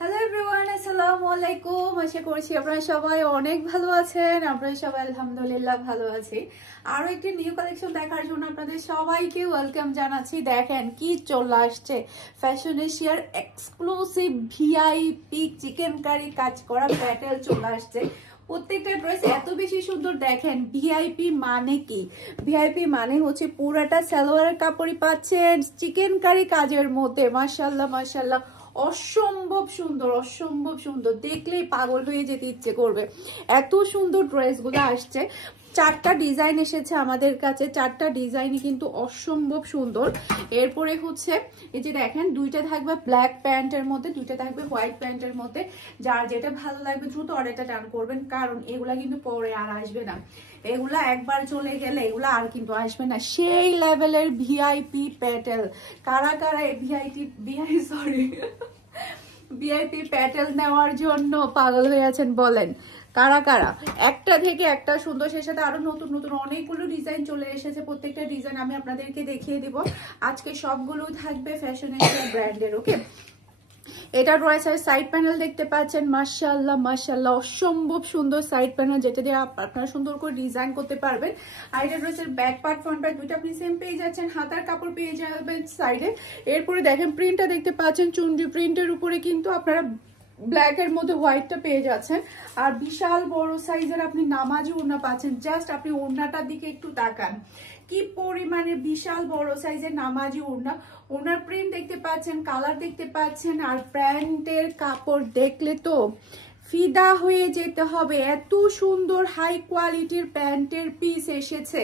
Hello everyone, আসসালামু আলাইকুম। আশা করছি আপনারা সবাই অনেক ভালো আছেন। আমরা সবাই আলহামদুলিল্লাহ ভালো আছি। আরো একটি নিউ কালেকশন দেখার জন্য আপনাদের সবাইকে ওয়েলকাম জানাচ্ছি। দেখেন কি চলে আসছে, ফ্যাশন এশিয়ার এক্সক্লুসিভ ভিআইপি চিকেন কারি কাজ করা প্যাটেল চলে আসছে। প্রত্যেকটা ড্রেস এত বেশি সুন্দর। দেখেন ভিআইপি মানে কি? ভিআইপি মানে হচ্ছে পুরাটা সালোয়ারের কাপড়ই পাচ্ছেন চিকেন কারি কাজের মধ্যে। মাশাআল্লাহ মাশাআল্লাহ, অসম্ভব সুন্দর, অসম্ভব সুন্দর, দেখলেই পাগল হয়ে যেতে ইচ্ছে করবে। এত সুন্দর ড্রেসগুলো আসছে। চারটা ডিজাইন এসেছে আমাদের কাছে, চারটা ডিজাইনই কিন্তু অসম্ভব সুন্দর। এরপরে হচ্ছে এই যে দেখেন, দুইটা থাকবে ব্ল্যাক প্যান্টের মধ্যে, দুইটা থাকবে হোয়াইট প্যান্টের মধ্যে। যার যেটা ভালো লাগবে দ্রুত অর্ডারটা ডান করবেন, কারণ এগুলা কিন্তু পরে আর আসবে না। এগুলা একবার চলে গেলে এগুলা আর কিন্তু আসবে না। সেই লেভেলের ভিআইপি প্যাটেল। কারা কারা ভিআইপি প্যাটেল নেওয়ার জন্য পাগল হয়ে আছেন বলেন? কারা কারা? একটা থেকে একটা সুন্দর, সেই সাথে আরো নতুন নতুন অনেকগুলো ডিজাইন চলে এসেছে। প্রত্যেকটা ডিজাইন আমি আপনাদেরকে দেখিয়ে দিব আজকে। সবগুলো থাকবে ফ্যাশন এশিয়া ব্র্যান্ডের। ওকে, এটা রয়েছে সাইড প্যানেল, দেখতে পাচ্ছেন মাশাআল্লাহ মাশাআল্লাহ, অসম্ভব সুন্দর সাইড প্যানেল, যেটা দিয়ে আপনারা সুন্দর করে ডিজাইন করতে পারবেন। আর এটা রয়েছে ব্যাক পার্ট, ফ্রন্ট পার্ট দুটো আপনি সেম পেয়ে যাচ্ছেন। হাতার কাপড় পেয়ে যাবেন সাইডে। এরপরে দেখেন প্রিন্টটা দেখতে পাচ্ছেন, চুনরি প্রিন্টের উপরে কিন্তু আপনারা ব্ল্যাক এর মধ্যে হোয়াইটটা পেয়ে যাচ্ছেন। আর বিশাল বড় সাইজের আপনি নামাজি ওড়না পাচ্ছেন। জাস্ট আপনি ওড়নাটার দিকে একটু তাকান, কি পরিমাণে বিশাল বড় সাইজের নামাজি ওড়না। ওনার প্রিন্ট দেখতে পাচ্ছেন, কালার দেখতে পাচ্ছেন, আর প্যান্টের কাপড় দেখলে তো ফিদা হয়ে যেতে হবে। এত সুন্দর হাই কোয়ালিটির প্যান্টের পিস এসেছে।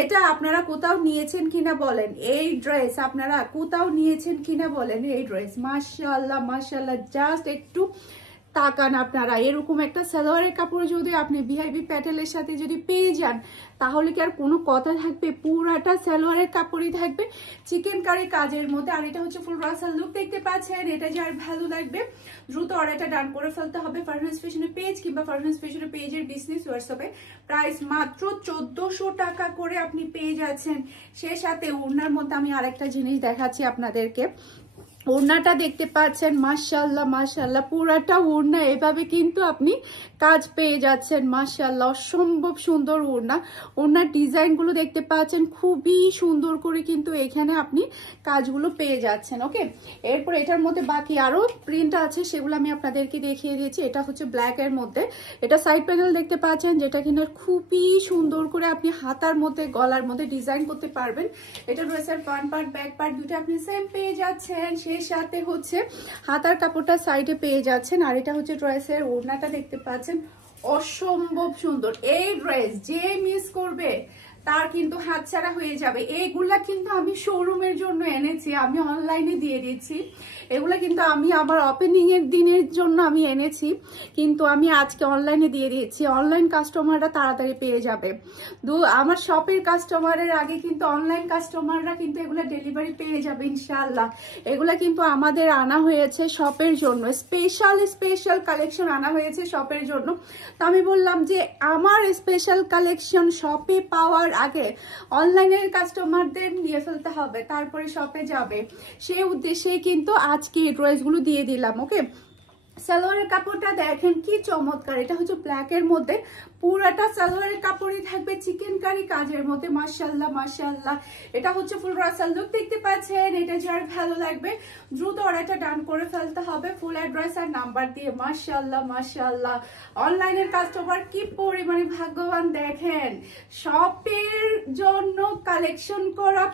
এটা আপনারা কোথাও নিয়েছেন কিনা বলেন? এই ড্রেস আপনারা কোথাও নিয়েছেন কিনা বলেন? এই ড্রেস মাশাআল্লাহ মাশাআল্লাহ, জাস্ট একটু তাকান আপনারা। এরকম একটা সালোয়ারের কাপড় যদি আপনি ভিআইপি প্যাটেলের সাথে যদি পেয়ে যান, তাহলে কি আর কোনো কথা থাকবে? পুরাটা সালোয়ারের কাপড়ই থাকবে চিকেন কারি কাজের মধ্যে। আর এটা হচ্ছে ফুল রাসাল লুক, দেখতে পাচ্ছেন। এটা যার ভালো লাগবে দ্রুত অর্ডারটা ডান করে ফেলতে হবে। ফারহানাস ফ্যাশনের পেজ কিংবা ফারহানাস ফ্যাশনের পেজের বিজনেস হোয়াটসঅ্যাপে প্রাইস মাত্র 1400 টাকা করে আপনি পেয়ে যাচ্ছেন। সে সাথে ওড়নার মধ্যে আমি আরেকটা জিনিস দেখাচ্ছি আপনাদেরকে। ওড়নাটা দেখতে পাচ্ছেন মাশাআল্লাহ মাশাআল্লাহ, পুরাটা ওড়না এভাবে কিন্তু আপনি কাজ পেয়ে যাচ্ছেন। মাশাআল্লাহ, অসম্ভব সুন্দর ওড়না। ওড়নার ডিজাইনগুলো দেখতে পাচ্ছেন, খুবই সুন্দর করে কিন্তু এখানে আপনি কাজগুলো পেয়ে যাচ্ছেন। ওকে, এরপর এটার মধ্যে বাকি আরো প্রিন্ট আছে, সেগুলো আমি আপনাদেরকে দেখিয়ে দিয়েছি। এটা হচ্ছে ব্ল্যাক এর মধ্যে, এটা সাইড প্যানেল দেখতে পাচ্ছেন, যেটা কিনা খুবই সুন্দর করে আপনি হাতার মধ্যে গলার মধ্যে ডিজাইন করতে পারবেন। এটা রয়েছে ফ্রন্ট পার্ট ব্যাক পার্ট দুটো আপনি সেম পেয়ে যাচ্ছেন। সাথে হচ্ছে হাতার কাপড়টা সাইডে পেয়ে যাচ্ছেন। আর এটা হচ্ছে ড্রেসের ওড়নাটা দেখতে পাচ্ছেন, অসম্ভব সুন্দর। এই ড্রেস যে মিস করবে তার কিন্তু হাতছাড়া হয়ে যাবে। এইগুলা কিন্তু আমি শোরুমের জন্য এনেছি, আমি অনলাইনে দিয়ে দিচ্ছি। এগুলা কিন্তু আমি আবার ওপেনিং এর দিনের জন্য আমি এনেছি, কিন্তু আমি আজকে অনলাইনে দিয়ে দিচ্ছি। অনলাইন কাস্টমাররা তাড়াতাড়ি পেয়ে যাবে। আমার শপের কাস্টমারের আগে কিন্তু অনলাইন কাস্টমাররা কিন্তু এগুলা ডেলিভারি পেয়ে যাবে ইনশাআল্লাহ। এগুলা কিন্তু আমাদের আনা হয়েছে শপের জন্য, স্পেশাল কালেকশন আনা হয়েছে শপের জন্য। তো আমি বললাম যে আমার স্পেশাল কালেকশন শপে পাওয়ার আগে অনলাইনের কাস্টমারদের নিয়ে ফেলতে হবে, তারপরে শপে যাবে। সেই উদ্দেশ্যেই কিন্তু আজকে এই ড্রেসগুলো দিয়ে দিলাম। ওকে, সালোয়ারের কাপড়টা দেখেন কি চমৎকার। এটা হচ্ছে ব্ল্যাক এর মধ্যে, পুরাটা সালোয়ারের কাপড়ই থাকবে চিকেন কারি কাজের মধ্যে। মাশাআল্লাহ মাশাআল্লাহ, এটা হচ্ছে ফুল রাসাল লুক, দেখতে পাচ্ছেন। এটা যার ভালো লাগবে দ্রুত অর্ডারটা ডান করে ফেলতে হবে ফুল অ্যাড্রেস আর নাম্বার দিয়ে। মাশাআল্লাহ মাশাআল্লাহ, অনলাইনের কাস্টমার কি পরিমাণে ভাগ্যবান দেখেন। শপের জন্য কালেকশন করা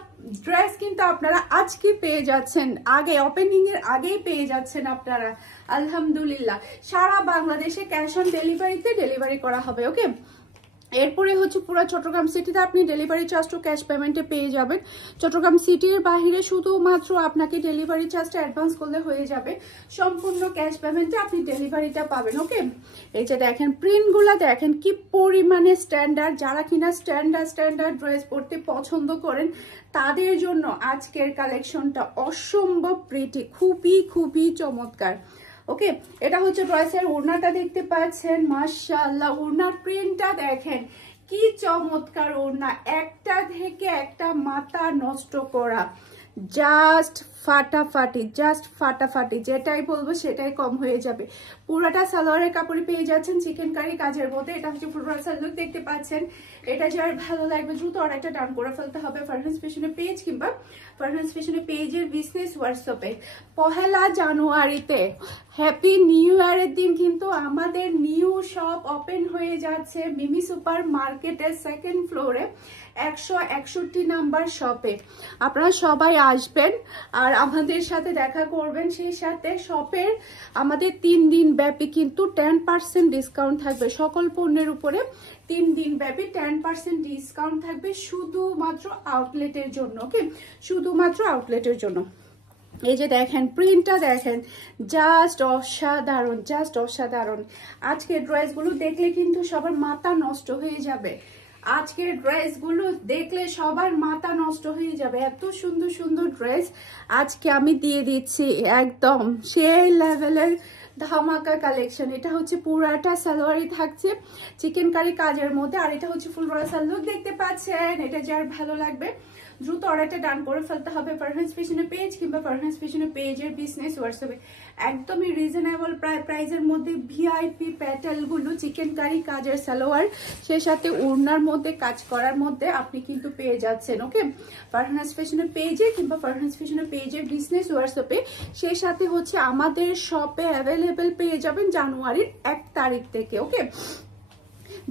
ড্রেস কিন্তু আপনারা আজকে পেয়ে যাচ্ছেন, আগে ওপেনিং এর আগেই পেয়ে যাচ্ছেন আপনারা। আলহামদুলিল্লাহ, সারা বাংলাদেশে ক্যাশ অন ডেলিভারিতে ডেলিভারি করা হবে। ওকে, এরপরে হচ্ছে পুরো চট্টগ্রাম সিটিতে আপনি ডেলিভারি চার্জ টু ক্যাশ পেমেন্টে পেয়ে যাবেন। চট্টগ্রাম সিটির বাহিরে শুধুমাত্র আপনাকে ডেলিভারি চার্জটা অ্যাডভান্স করলে হয়ে যাবে, সম্পূর্ণ ক্যাশ পেমেন্টে আপনি ডেলিভারিটা পাবেন। ওকে, এই যে দেখেন প্রিন্টগুলো দেখেন কি পরিমাণে স্ট্যান্ডার্ড। যারা কিনা স্ট্যান্ডার্ড ড্রেস পরতে পছন্দ করেন তাদের জন্য আজকের কালেকশনটা অসম্ভব প্রিটি, খুবই চমৎকার। ওকে, এটা হচ্ছে ড্রেসের ওড়নাটা দেখতে পাচ্ছেন। মাশাআল্লাহ, ওড়নার প্রিন্টটা দেখেন কি চমৎকার ওড়না, একটা থেকে একটা মাথা নষ্ট করা। জাস্ট ফাটাফাটি, জাস্ট ফাটাফাটি, যেটাই বলবো সেটাই কম হয়ে যাবে। পুরোটা সালোয়ারের কাপড়ে পেয়ে যাচ্ছেন চিকেন কারি কাজের মধ্যে। এটা হচ্ছে ফুল রাসাল লুক দেখতে পাচ্ছেন। এটা যার ভালো লাগবে দ্রুত অর্ডারটা ডান করে ফেলতে হবে ফারহানস ফ্যাশনের পেজ কিংবা ফারহানস ফ্যাশনের পেজের বিজনেস হোয়াটসঅ্যাপে। 1 জানুয়ারিতে হ্যাপি নিউ ইয়ারের দিন কিন্তু আমাদের নিউ শপ ওপেন হয়ে যাচ্ছে মিমি সুপার মার্কেটের 2nd ফ্লোরে 161 নাম্বার শপে। আপনারা সবাই আসবেন আর আমাদের সাথে দেখা করবেন। সেই সাথে শপের আমাদের 3 দিন ব্যাপী কিন্তু 10% ডিসকাউন্ট থাকবে সকল পণ্যের উপরে। 3 দিন ব্যাপী 10% ডিসকাউন্ট থাকবে শুধুমাত্র আউটলেটের জন্য। ওকে, শুধুমাত্র আউটলেটের জন্য। এই যে দেখেন প্রিন্টটা দেখেন, জাস্ট অসাধারণ, জাস্ট অসাধারণ। আজকের ড্রেসগুলো দেখলে কিন্তু সবার মাথা নষ্ট হয়ে যাবে। আজকের ড্রেসগুলো দেখলে সবার মাথা নষ্ট হয়ে যাবে। এত সুন্দর সুন্দর ড্রেস আজকে আমি দিয়ে দিচ্ছি, একদম সেই লেভেলের ধামাকা কালেকশন। এটা হচ্ছে পুরাটা সালোয়ারই থাকছে চিকেন কারি কাজের মধ্যে, আর এটা হচ্ছে ফুল রাসাল লুক দেখতে পাচ্ছেন। এটা যার ভালো লাগবে দ্রুত অর্ডারটা ডান করে ফেলতে হবে ফারহানস ফ্যাশনের পেজ কিংবা ফারহানস ফ্যাশনের পেজের বিজনেস হোয়াটসঅ্যাপে। একদমই রিজনেবল প্রাইসের মধ্যে ভিআইপি প্যাটেলগুলো চিকেন কারি কাজের সালোয়ার, সে সাথে ওড়নার মধ্যে কাজ করার মধ্যে আপনি কিন্তু পেয়ে যাচ্ছেন। ওকে, ফারহানস ফ্যাশনের পেজে কিংবা ফারহানস ফ্যাশনের পেজের বিজনেস হোয়াটসঅ্যাপে। সেই সাথে হচ্ছে আমাদের শপে অ্যাভেলেবেল পেয়ে যাবেন জানুয়ারির 1 তারিখ থেকে। ওকে,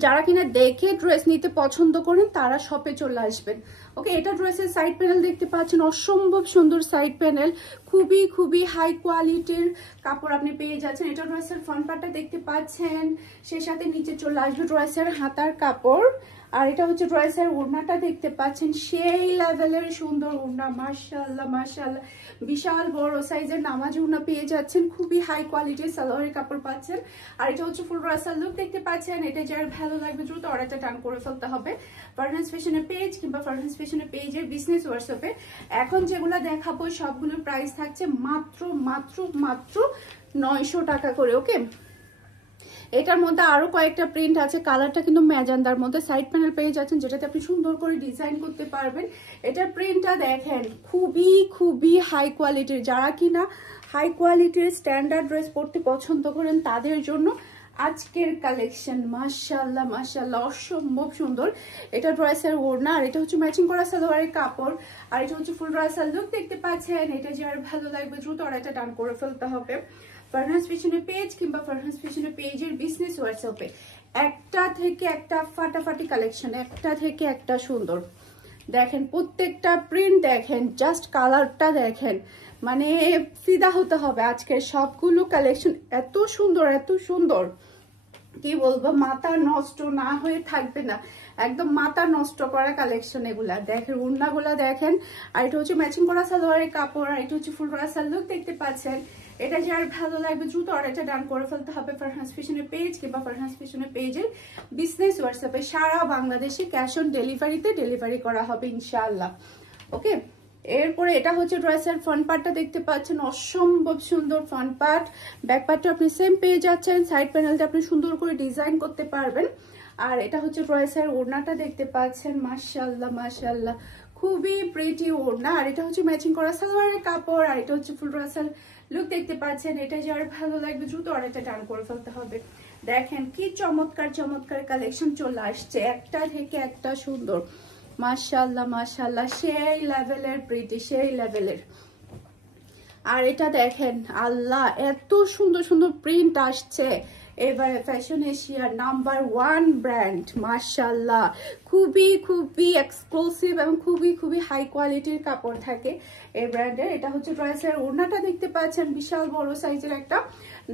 যারা কিনা দেখে ড্রেস নিতে পছন্দ করেন তারা শপে চলে আসবেন। ওকে, এটা ড্রেসের সাইড প্যানেল দেখতে পাচ্ছেন, অসম্ভব সুন্দর সাইড প্যানেল, খুবই খুবই হাই কোয়ালিটির কাপড় আপনি পেয়ে যাচ্ছেন। এটা ড্রেসের ফ্রন্ট পার্টটা দেখতে পাচ্ছেন, সে সাথে নিচে চলে আসবে ড্রেসের হাতার কাপড়। আর এটা হচ্ছে ড্রেসের ওড়নাটা দেখতে পাচ্ছেন, সেই লেভেলের সুন্দর ওড়না, মাশাআল্লাহ মাশাআল্লাহ, বিশাল বড় সাইজের নামাজ ওড়না পেয়ে যাচ্ছেন, খুবই হাই কোয়ালিটির সালোয়ারের কাপড় পাচ্ছেন। আর এটা হচ্ছে ফুল রাসাল লুক দেখতে পাচ্ছেন। এটা যার ভালো লাগবে দ্রুত অর্ডারটা ডান করে ফেলতে হবে ফারহানস ফ্যাশনের পেজ কিংবা ফারহানস ফ্যাশনের পেজের বিজনেস হোয়াটসঅ্যাপে। এখন যেগুলো দেখাবো সবগুলোর প্রাইস থাকছে মাত্র মাত্র মাত্র 900 টাকা করে। ওকে, এটার মধ্যে আরো কয়েকটা প্রিন্ট আছে, কালারটা কিন্তু ম্যাজেন্ডার মধ্যে সাইড প্যানেল পেয়ে যাচ্ছেন, যেটাতে আপনি সুন্দর করে ডিজাইন করতে পারবেন। এটার প্রিন্টটা দেখেন, খুবই খুবই হাই কোয়ালিটির। যারা কিনা হাই কোয়ালিটির স্ট্যান্ডার্ড ড্রেস পরতে পছন্দ করেন তাদের জন্য আজকের কালেকশন মাশাআল্লাহ মাশাআল্লাহ, অসম্ভব সুন্দর। এটা ড্রেসের ওড়না, আর এটা হচ্ছে ম্যাচিং করা সালোয়ারের কাপড়, আর এটা হচ্ছে ফুল রাসাল লুক দেখতে পাচ্ছেন। এটা যার ভালো লাগবে দ্রুত অর্ডারটা ডান করে ফেলতে হবে ফারহানস ফ্যাশনের পেজ কিংবা ফারহানস ফ্যাশনের পেজের বিজনেস হোয়াটসঅ্যাপে। একটা থেকে একটা ফাটাফাটি কালেকশন, একটা থেকে একটা সুন্দর। দেখেন প্রত্যেকটা প্রিন্ট দেখেন, জাস্ট কালারটা দেখেন, মানে ফিদা হতে হবে। আজকের সবগুলো কালেকশন এত সুন্দর এত সুন্দর, কি বলবো, মাথা নষ্ট না হয়ে থাকবে না, একদম মাথা নষ্ট করা কালেকশন এগুলা। দেখেন ওড়নাগুলা দেখেন, আর এটা হচ্ছে ম্যাচিং করা সালোয়ারের কাপড়, আর এটা হচ্ছে ফুল রাসাল লুক দেখতে পাচ্ছেন। এটা যার ভালো লাগবে দ্রুত অর্ডারটা ডান করে ফেলতে হবে ফারহানস ফ্যাশনের পেজ কিংবা ফারহানস ফ্যাশনের পেজের বিজনেস হোয়াটসঅ্যাপে। সারা বাংলাদেশে ক্যাশ অন ডেলিভারিতে ডেলিভারি করা হবে ইনশাআল্লাহ। ওকে, এরপরে এটা হচ্ছে ড্রেসের ফ্রন্ট পার্টটা দেখতে পাচ্ছেন, অসম্ভব সুন্দর ফ্রন্ট পার্ট। ব্যাক পার্টটা আপনি সেম পেয়ে যাচ্ছেন, সাইড প্যানেলটা আপনি সুন্দর করে ডিজাইন করতে পারবেন। আর এটা হচ্ছে ড্রেসের ওড়নাটা দেখতে পাচ্ছেন, মাশাআল্লাহ মাশাআল্লাহ, খুবই প্রিটি ওড়না। আর এটা হচ্ছে ম্যাচিং করা সালোয়ারের কাপড়, আর এটা হচ্ছে ফুল রাসাল লুক দেখতে পাচ্ছেন। এটা যার ভালো লাগবে দ্রুত অর্ডারটা ডান করে ফেলতে হবে। দেখেন কি চমৎকার চমৎকার কালেকশন চলে আসছে, একটা থেকে একটা সুন্দর, মাশাআল্লাহ মাশাআল্লাহ, সেই লেভেলের প্রিটি, সেই লেভেলের। আর এটা দেখেন, আল্লাহ এত সুন্দর সুন্দর প্রিন্ট আসছে এবারে ফ্যাশন এশিয়ার নাম্বার 1 ব্র্যান্ড, মাশাআল্লাহ, খুবই খুবই এক্সক্লুসিভ এবং খুবই খুবই হাই কোয়ালিটির কাপড় থাকে এই ব্র্যান্ডের। এটা হচ্ছে ড্রেসের ওড়নাটা দেখতে পাচ্ছেন, বিশাল বড় সাইজের একটা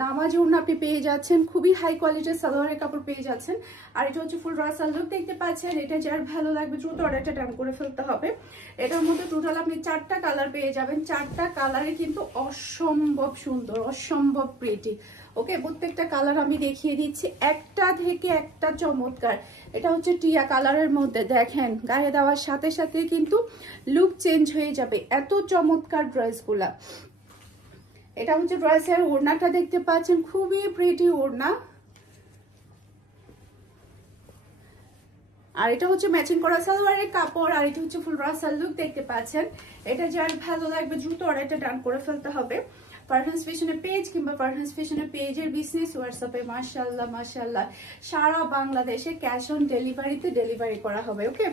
নামাজ ওড়না আপনি পেয়ে যাচ্ছেন, খুবই হাই কোয়ালিটির সালোয়ারের কাপড় পেয়ে যাচ্ছেন। আর এটা হচ্ছে ফুল রাসাল লুক দেখতে পাচ্ছেন। এটা যার ভালো লাগবে দ্রুত অর্ডারটা ডান করে ফেলতে হবে। এটার মধ্যে টোটাল আপনি 4টা কালার পেয়ে যাবেন, 4টা কালারে কিন্তু অসম্ভব সুন্দর, অসম্ভব প্রিটি। ওকে, প্রত্যেকটা কালার আমি দেখিয়ে দিচ্ছি, একটা থেকে একটা চমৎকার। এটা হচ্ছে টিয়া কালারের মধ্যে, দেখেন গায়ে দেওয়ার সাথে সাথে কিন্তু লুক চেঞ্জ হয়ে যাবে, এত চমৎকার ড্রেসগুলা। এটা হচ্ছে ড্রেসের ওড়নাটা দেখতে পাচ্ছেন, খুবই প্রিটি ওড়না। আর এটা হচ্ছে ম্যাচিং করা সালোয়ারের কাপড়, আর এটা হচ্ছে ফুল রাসাল লুক দেখতে পাচ্ছেন। এটা যার ভালো লাগবে দ্রুত অর্ডারটা ডান করে ফেলতে হবে। ফারহানস ফ্যাশনের পেজ কিংবা ফারহানস ফ্যাশনের পেজের বিজনেস হোয়াটসঅ্যাপে মাশাআল্লাহ মাশাআল্লাহ সারা বাংলাদেশে ক্যাশ অন ডেলিভারিতে ডেলিভারি করা হবে। ওকে,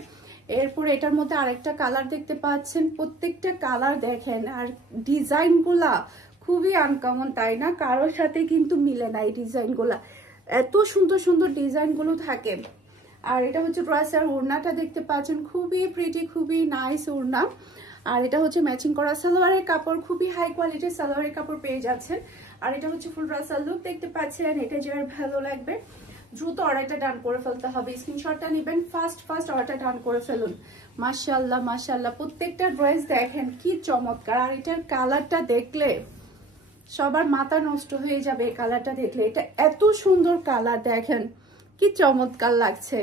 এরপর এটার মধ্যে আরেকটা কালার দেখতে পাচ্ছেন। প্রত্যেকটা কালার দেখেন আর ডিজাইনগুলা খুবই আনকমন, তাই না? কারোর সাথে কিন্তু মিলে না এই ডিজাইনগুলা, এত সুন্দর সুন্দর ডিজাইনগুলো থাকে। আর এটা হচ্ছে ড্রেসের ওড়নাটা দেখতে পাচ্ছেন, খুবই প্রিটি, খুবই নাইস ওড়না। আর এটা হচ্ছে ম্যাচিং করা সালোয়ারের কাপড়, খুবই হাই কোয়ালিটির সালোয়ারের কাপড় পেয়ে যাচ্ছেন। আর এটা হচ্ছে ফুল রাসাল লুক দেখতে পাচ্ছেন। এটা যার ভালো লাগবে দ্রুত অর্ডারটা ডান করে ফেলতে হবে, স্ক্রিনশটটা নেবেন, ফার্স্ট অর্ডারটা ডান করে ফেলুন। মাশাআল্লাহ মাশাআল্লাহ প্রত্যেকটা ড্রেস দেখেন কি চমৎকার। আর এটার কালারটা দেখলে সবার মাথা নষ্ট হয়ে যাবে এই কালারটা দেখলে। এটা এত সুন্দর কালার, দেখেন কি চমৎকার লাগছে।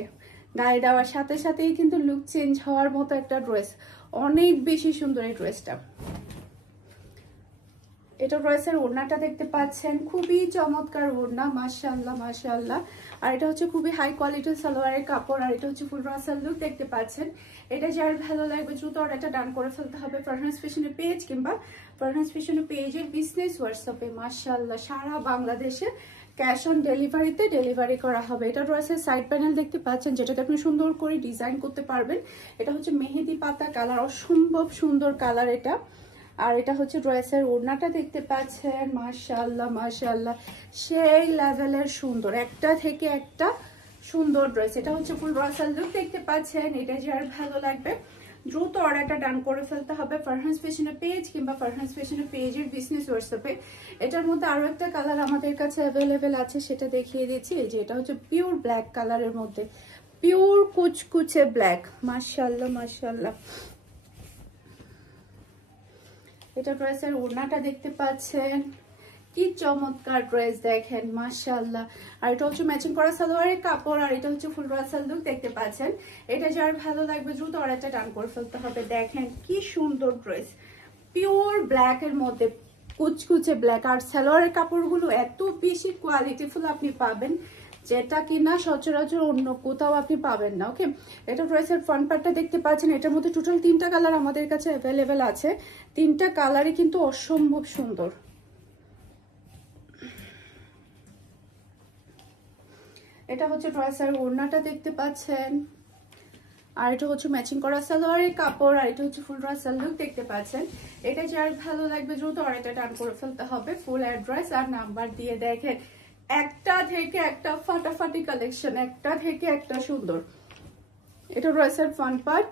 গায়ে দেওয়ার সাথে সাথেই কিন্তু লুক চেঞ্জ হওয়ার মতো একটা ড্রেস, অনেক বেশি সুন্দর এই ড্রেসটা। এটা ড্রেসের ওড়নাটা দেখতে পাচ্ছেন, খুবই চমৎকার ওড়না, মাশাআল্লাহ মাশাআল্লাহ। আর এটা হচ্ছে খুবই হাই কোয়ালিটির সালোয়ারের কাপড়। আর এটা হচ্ছে ফুল রাসাল লুক দেখতে পাচ্ছেন। এটা যার ভালো লাগবে দ্রুত অর্ডারটা ডান করে ফেলতে হবে ফারহানস ফ্যাশনের পেজ কিংবা ফারহানস ফ্যাশনের পেজের বিজনেস হোয়াটসঅ্যাপে। মাশাআল্লাহ সারা বাংলাদেশে ক্যাশ অন ডেলিভারিতে ডেলিভারি করা হবে। এটা ড্রেসের সাইড প্যানেল দেখতে পাচ্ছেন, যেটাকে আপনি সুন্দর করে ডিজাইন করতে পারবেন। এটা হচ্ছে মেহেদি পাতা কালার, অসম্ভব সুন্দর কালার এটা। আর এটা হচ্ছে ড্রেসের ওড়নাটা দেখতে পাচ্ছেন, মাশাআল্লাহ মাশাআল্লাহ সেই লেভেলের সুন্দর, একটা থেকে একটা সুন্দর ড্রেস। এটা হচ্ছে ফুল রাসাল লুক দেখতে পাচ্ছেন। এটা যার ভালো লাগবে দ্রুত অর্ডারটা ডান করে ফেলতে হবে ফারহানস ফ্যাশনের পেজ কিংবা ফারহানস ফ্যাশনের পেজের বিজনেস হোয়াটসঅ্যাপে। এটার মধ্যে আরো একটা কালার আমাদের কাছে অ্যাভেলেবেল আছে, সেটা দেখিয়ে দিচ্ছি। এই যে এটা হচ্ছে পিওর ব্ল্যাক কালারের মধ্যে, পিওর কুচকুচে ব্ল্যাক, মাশাআল্লাহ মাশাআল্লাহ। এটা ড্রেসের ওড়নাটা দেখতে পাচ্ছেন, কি চমৎকার ড্রেস দেখেন মাশাআল্লাহ। আর এটা হচ্ছে ম্যাচিং করা সালোয়ারের কাপড়। আর এটা হচ্ছে ফুল রাসাল লুক দেখতে পাচ্ছেন। এটা যার ভালো লাগবে দ্রুত অর্ডারটা ডান করে ফেলতে হবে। দেখেন কি সুন্দর ড্রেস, পিওর ব্ল্যাক এর মধ্যে কুচকুচে ব্ল্যাক। আর সালোয়ারের কাপড়গুলো এত বেশি কোয়ালিটিফুল আপনি পাবেন, যেটা কিনা সচরাচর অন্য কোথাও আপনি পাবেন না। ওকে, এটা ড্রেসের ফ্রন্ট পার্টটা দেখতে পাচ্ছেন। এটার মধ্যে টোটাল 3টা কালার আমাদের কাছে অ্যাভেলেবেল আছে। 3টা কালারই কিন্তু অসম্ভব সুন্দর। এটা হচ্ছে ড্রেসের ওড়নাটা দেখতে পাচ্ছেন। আর এটা হচ্ছে ম্যাচিং করা সালোয়ারের কাপড়। আর এটা হচ্ছে ফুল রাসাল লুক দেখতে পাচ্ছেন। এটা যার ভালো লাগবে দ্রুত অর্ডারটা ডান করে ফেলতে হবে। ফুল অ্যাড্রেস আর নাম্বার দিয়ে দেখেন একটা থেকে একটা ফাটাফাটি কালেকশন, একটা থেকে একটা সুন্দর। এটা ড্রেসের ফ্রন্ট পার্ট,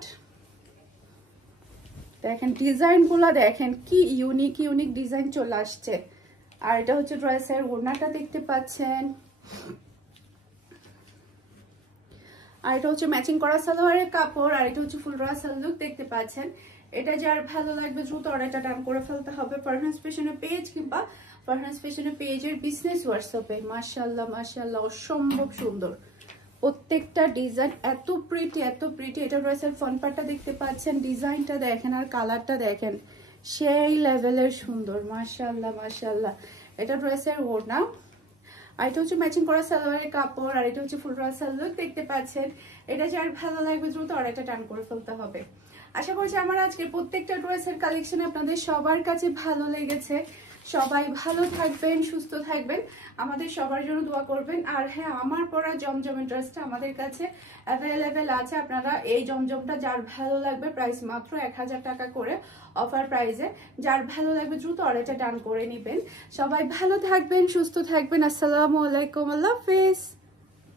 দেখেন ডিজাইনগুলো দেখেন কি ইউনিক ইউনিক ডিজাইন চলে আসছে। আর এটা হচ্ছে ড্রেসের ওড়নাটা দেখতে পাচ্ছেন। আর এটা হচ্ছে ম্যাচিং করা সালোয়ারের কাপড়। আর এটা হচ্ছে ফুল রাসাল লুক দেখতে পাচ্ছেন। এটা যার ভালো লাগবে দ্রুত অর্ডারটা ডান করে ফেলতে হবে ফারহানস ফ্যাশনের পেজ কিংবা ফারহানস ফ্যাশনের পেজের বিজনেস হোয়াটসঅ্যাপে। মাশাআল্লাহ মাশাআল্লাহ অসম্ভব সুন্দর প্রত্যেকটা ডিজাইন, এত প্রিটি এত প্রিটি। এটা ড্রেসের ফ্রন্ট পার্টটা দেখতে পাচ্ছেন, ডিজাইনটা দেখেন আর কালারটা দেখেন সেই লেভেলের সুন্দর, মাশাআল্লাহ মাশাআল্লাহ। এটা ড্রেসের ওড়না। আর এটা হচ্ছে ম্যাচিং করা সালোয়ারের কাপড়। আর এটা হচ্ছে ফুল রাসাল লুক দেখতে পাচ্ছেন। এটা যার ভালো লাগবে দ্রুত অর্ডারটা ডান করে ফেলতে হবে। আশা করছি আমার আজকে প্রত্যেকটা ড্রেসের কালেকশন আপনাদের সবার কাছে ভালো লেগেছে। সবাই ভালো থাকবেন, সুস্থ থাকবেন, আমাদের সবার জন্য দোয়া করবেন। আর হ্যাঁ, আমার পরা জমজমের ড্রেসটা আমাদের কাছে অ্যাভেলেবেল আছে। আপনারা এই জমজমটা যার ভালো লাগবে, প্রাইস মাত্র 1000 টাকা করে অফার প্রাইসে। যার ভালো লাগবে দ্রুত অর্ডারটা ডান করে নেবেন। সবাই ভালো থাকবেন, সুস্থ থাকবেন। আসসালামু আলাইকুম, আল্লাহ হাফেজ।